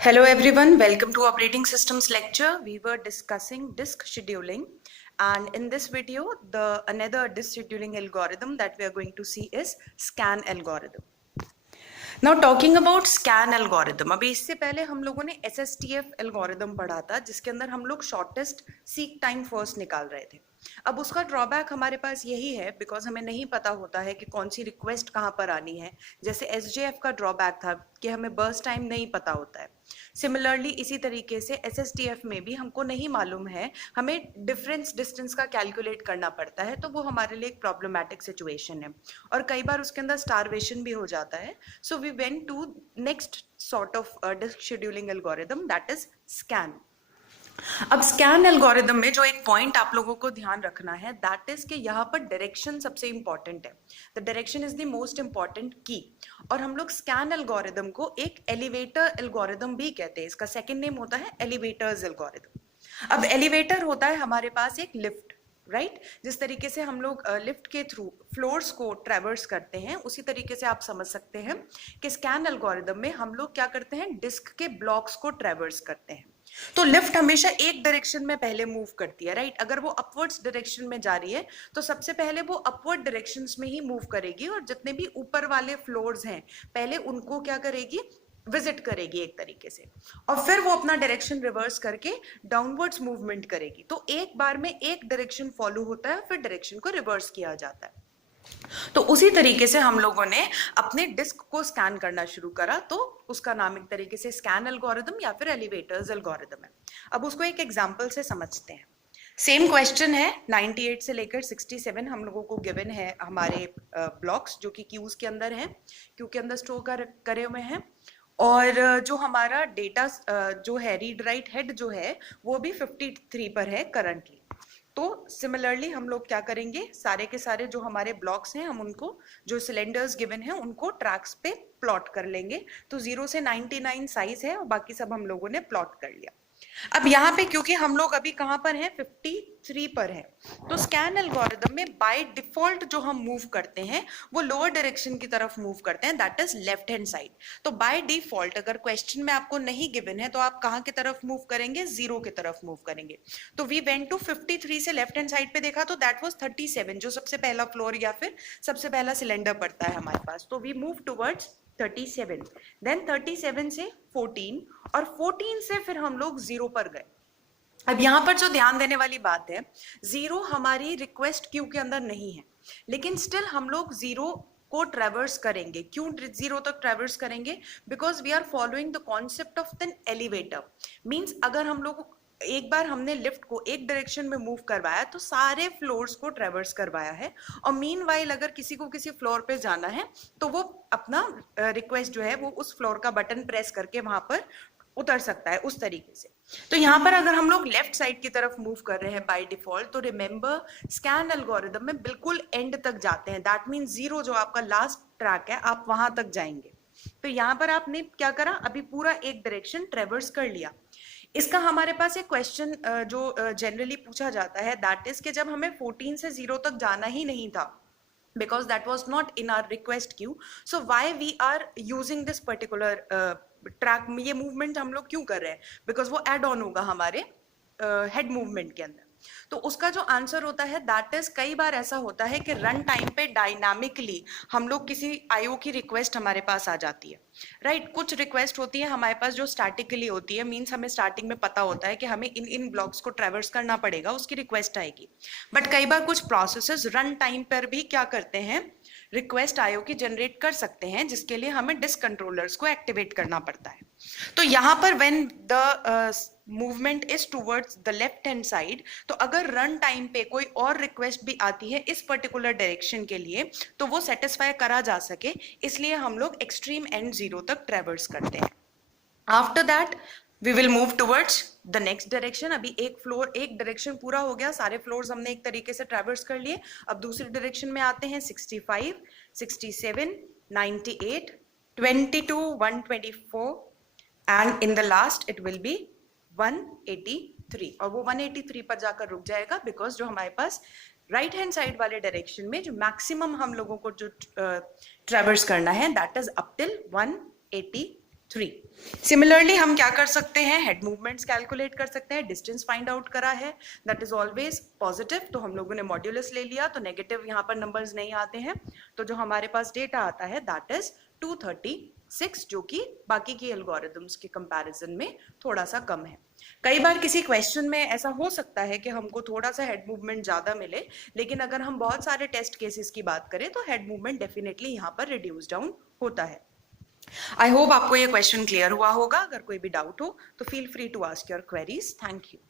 Hello everyone, welcome to Operating Systems lecture. We were discussing disk scheduling, and in this video another disk scheduling algorithm that we are going to see is scan algorithm. Now talking about scan algorithm, अभी इससे पहले हम लोगों ने SSTF algorithm पढ़ा था जिसके अंदर हम लोग shortest seek time first निकाल रहे थे. अब उसका ड्रॉबैक हमारे पास यही है बिकॉज हमें नहीं पता होता है कि कौन सी रिक्वेस्ट कहाँ पर आनी है. जैसे SJF का ड्रॉबैक था कि हमें बर्स्ट टाइम नहीं पता होता है. सिमिलरली इसी तरीके से SSTF में भी हमको नहीं मालूम है, हमें डिफरेंस डिस्टेंस का कैलकुलेट करना पड़ता है, तो वो हमारे लिए एक प्रॉब्लमैटिक सिचुएशन है और कई बार उसके अंदर स्टारवेशन भी हो जाता है. So we went to next sort of disk scheduling algorithm that is scan. अब स्कैन एल्गोरिदम में जो एक पॉइंट आप लोगों को ध्यान रखना है दैट इज कि यहाँ पर डायरेक्शन सबसे इंपॉर्टेंट है. The direction is the most important की. और हम लोग स्कैन एल्गोरिदम को एक एलिवेटर एल्गोरिदम भी कहते हैं. इसका सेकंड नेम होता है एलिवेटर्स एल्गोरिदम. अब एलिवेटर होता है हमारे पास एक लिफ्ट, राइट जिस तरीके से हम लोग लिफ्ट के थ्रू फ्लोर्स को ट्रैवर्स करते हैं उसी तरीके से आप समझ सकते हैं कि स्कैन एल्गोरिदम में हम लोग क्या करते हैं, डिस्क के ब्लॉक्स को ट्रैवर्स करते हैं. तो लिफ्ट हमेशा एक डायरेक्शन में पहले मूव करती है, राइट. अगर वो अपवर्ड्स डायरेक्शन में जा रही है तो सबसे पहले वो अपवर्ड डायरेक्शंस में ही मूव करेगी और जितने भी ऊपर वाले फ्लोर्स हैं पहले उनको क्या करेगी, विजिट करेगी एक तरीके से, और फिर वो अपना डायरेक्शन रिवर्स करके डाउनवर्ड्स मूवमेंट करेगी. तो एक बार में एक डायरेक्शन फॉलो होता है फिर डायरेक्शन को रिवर्स किया जाता है. तो उसी तरीके से हम लोगों ने अपने डिस्क को स्कैन करना शुरू करा, तो उसका नाम एक तरीके से स्कैन एल्गोरिदम या फिर एलिवेटर्स एल्गोरिदम है. अब उसको एक एग्जांपल से समझते हैं. सेम क्वेश्चन है, 98 से लेकर 67 हम लोगों को गिवन है हमारे ब्लॉक्स जो कि क्यूज के अंदर हैं, क्यू के अंदर स्टोर करे हुए हैं. और जो हमारा डेटा जो है रीड राइट हेड जो है वो भी 53 पर है करंटली. तो सिमिलरली हम लोग क्या करेंगे, सारे के सारे जो हमारे ब्लॉक्स हैं हम उनको जो सिलेंडर्स गिवन है उनको ट्रैक्स पे प्लॉट कर लेंगे. तो 0 से 99 साइज है और बाकी सब हम लोगों ने प्लॉट कर लिया. अब यहाँ पे क्योंकि हम लोग अभी कहाँ पर हैं, 53 पर हैं, तो स्कैन एल्गोरिदम में बाय डिफॉल्ट जो हम मूव करते हैं वो लोअर डायरेक्शन की तरफ मूव करते हैं, that is left hand side. तो बाय डिफॉल्ट अगर क्वेश्चन में आपको नहीं गिवन है तो आप कहाँ की तरफ मूव करेंगे, 0 की तरफ मूव करेंगे. तो वी वेंट टू 53 से लेफ्ट हैंड साइड पे देखा तो दैट वाज 37 जो सबसे पहला फ्लोर या फिर सबसे पहला सिलेंडर पड़ता है हमारे पास. तो वी मूव टुवर्ड्स 37, देन 37 से 14 और 14 से फिर हम लोग 0 पर गए. अब यहां पर जो ध्यान देने वाली बात है, 0 हमारी रिक्वेस्ट क्यू के अंदर नहीं है, लेकिन स्टिल हम लोग 0 को ट्रेवर्स करेंगे. क्यों 0 तक ट्रेवर्स करेंगे, because we are following the concept of an elevator. Means अगर हम लोग एक बार हमने लिफ्ट को एक डायरेक्शन में मूव करवाया तो सारे फ्लोर्स को ट्रेवर्स करवाया है, और मीनवाइल अगर किसी को किसी फ्लोर पे जाना है तो वो अपना रिक्वेस्ट जो है वो उस फ्लोर का बटन प्रेस करके वहां पर उतर सकता है उस तरीके से. तो यहाँ पर अगर हम लोग लेफ्ट साइड की तरफ मूव कर रहे हैं बाय डिफॉल्ट, तो रिमेंबर स्कैन एल्गोरिदम में बिल्कुल एंड तक जाते हैं. दैट मीन 0 जो आपका लास्ट ट्रैक है आप वहां तक जाएंगे. तो यहाँ पर आपने क्या करा, अभी पूरा एक डायरेक्शन ट्रेवर्स कर लिया. इसका हमारे पास एक क्वेश्चन जो जनरली पूछा जाता है दैट इज कि जब हमें 14 से 0 तक जाना ही नहीं था because that was not in our request queue, so why we are using this particular track. ये movement हम लोग क्यों कर रहे हैं, because वो add on होगा हमारे head movement के अंदर. तो उसका जो आंसर होता है दैट इज, कई बार ऐसा होता है कि रन टाइम पे डायनामिकली हम लोग किसी आईओ की रिक्वेस्ट हमारे पास आ जाती है, राइट. कुछ रिक्वेस्ट होती है हमारे पास जो स्टैटिकली होती है, मींस हमें स्टार्टिंग में पता होता है कि हमें इन ब्लॉक्स को ट्रैवर्स करना पड़ेगा, उसकी रिक्वेस्ट आएगी. बट कई बार कुछ प्रोसेसेस रन टाइम पर भी क्या करते हैं, रिक्वेस्ट आईओ की जनरेट कर सकते हैं, जिसके लिए हमें डिस्क कंट्रोलर्स को एक्टिवेट करना पड़ता है. तो यहाँ पर when the movement is towards the left hand side, तो अगर रन टाइम पे कोई और रिक्वेस्ट भी आती है इस पर्टिकुलर डायरेक्शन के लिए तो वो सेटिस्फाई करा जा सके, इसलिए हम लोग एक्सट्रीम एंड 0 तक ट्रेवर्स करते हैं. After that we will move towards the next direction. अभी एक फ्लोर एक डायरेक्शन पूरा हो गया, सारे फ्लोर्स हमने एक तरीके से ट्रेवर्स कर लिए. अब दूसरी डायरेक्शन में आते हैं 65, 67, 98, 22, 124 and in the last it will be 183. और वो 183 पर जाकर रुक जाएगा बिकॉज जो हमारे पास राइट हैंड साइड वाले डायरेक्शन में जो मैक्सिमम हम लोगों को जो ट्रेवर्स करना है that is up till 183. 3। Similarly हम क्या कर सकते हैं, हेड मूवमेंट्स कैलकुलेट कर सकते हैं, डिस्टेंस फाइंड आउट करा है, दैट इज ऑलवेज पॉजिटिव, तो हम लोगों ने मॉड्यूलस ले लिया, तो नेगेटिव यहाँ पर नंबर्स नहीं आते हैं, तो जो हमारे पास डेटा आता है दैट इज 236, जो कि बाकी की एल्गोरिथम्स के कंपैरिजन में थोड़ा सा कम है। कई बार किसी क्वेश्चन में ऐसा हो सकता है कि हमको थोड़ा सा हेड मूवमेंट ज्यादा मिले, लेकिन अगर हम बहुत सारे टेस्ट केसेस की बात करें तो हेड मूवमेंट डेफिनेटली यहाँ पर रिड्यूस डाउन होता है। आई होप आपको ये क्वेश्चन क्लियर हुआ होगा। अगर कोई भी डाउट हो तो feel free to ask your queries. Thank you.